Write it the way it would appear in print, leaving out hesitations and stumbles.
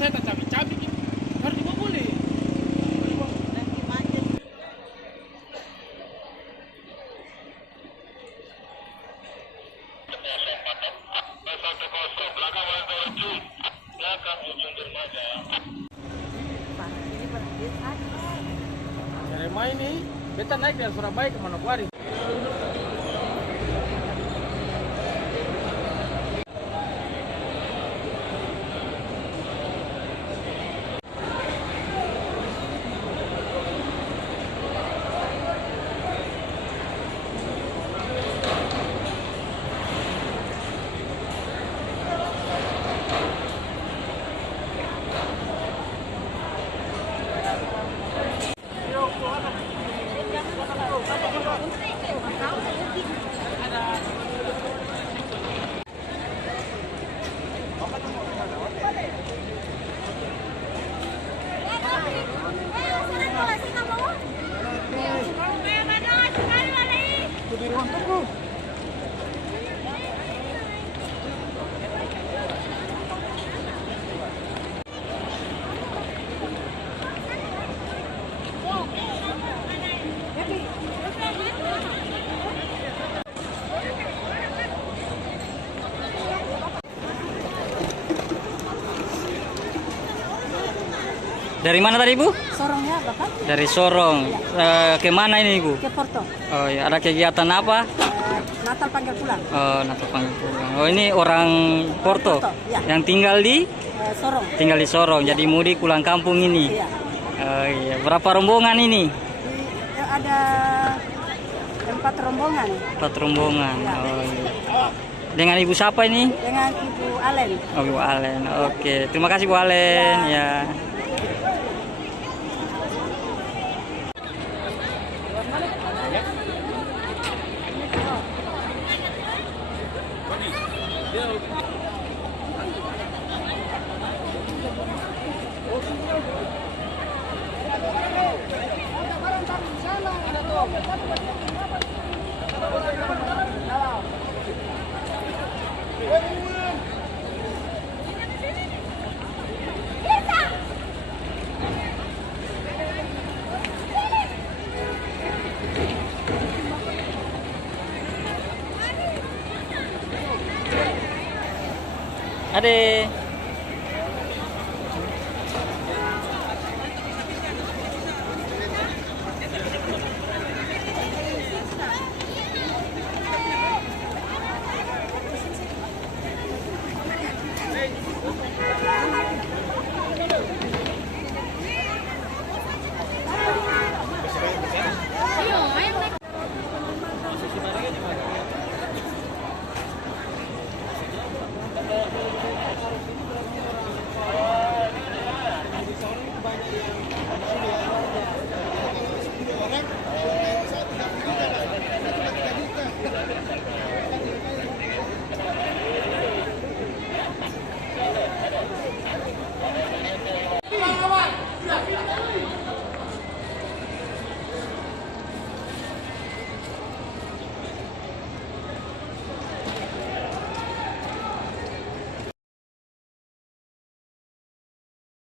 saya tak cabai-cabai gitu. Harus dibawa boleh. Dari main nih, beta naik dari Surabaya ke Manokwari. Dari mana tadi, Bu? Sorong ya, Bapak? Dari Sorong. Kemana ini, Bu? Ke Porto. Oh ya, ada kegiatan apa? Natal panggil pulang. Oh, Natal panggil pulang. Oh, ini orang Porto, Porto, ya. yang tinggal di Sorong. tinggal di Sorong. Jadi mudik pulang kampung ini. Iya. Oh iya, berapa rombongan ini? Ada 4 rombongan. 4 rombongan. Ya. Oh iya. Dengan Ibu siapa ini? Dengan Ibu Alen. Oh, Ibu Alen. Oke, terima kasih Bu Alen. Ya. Ade.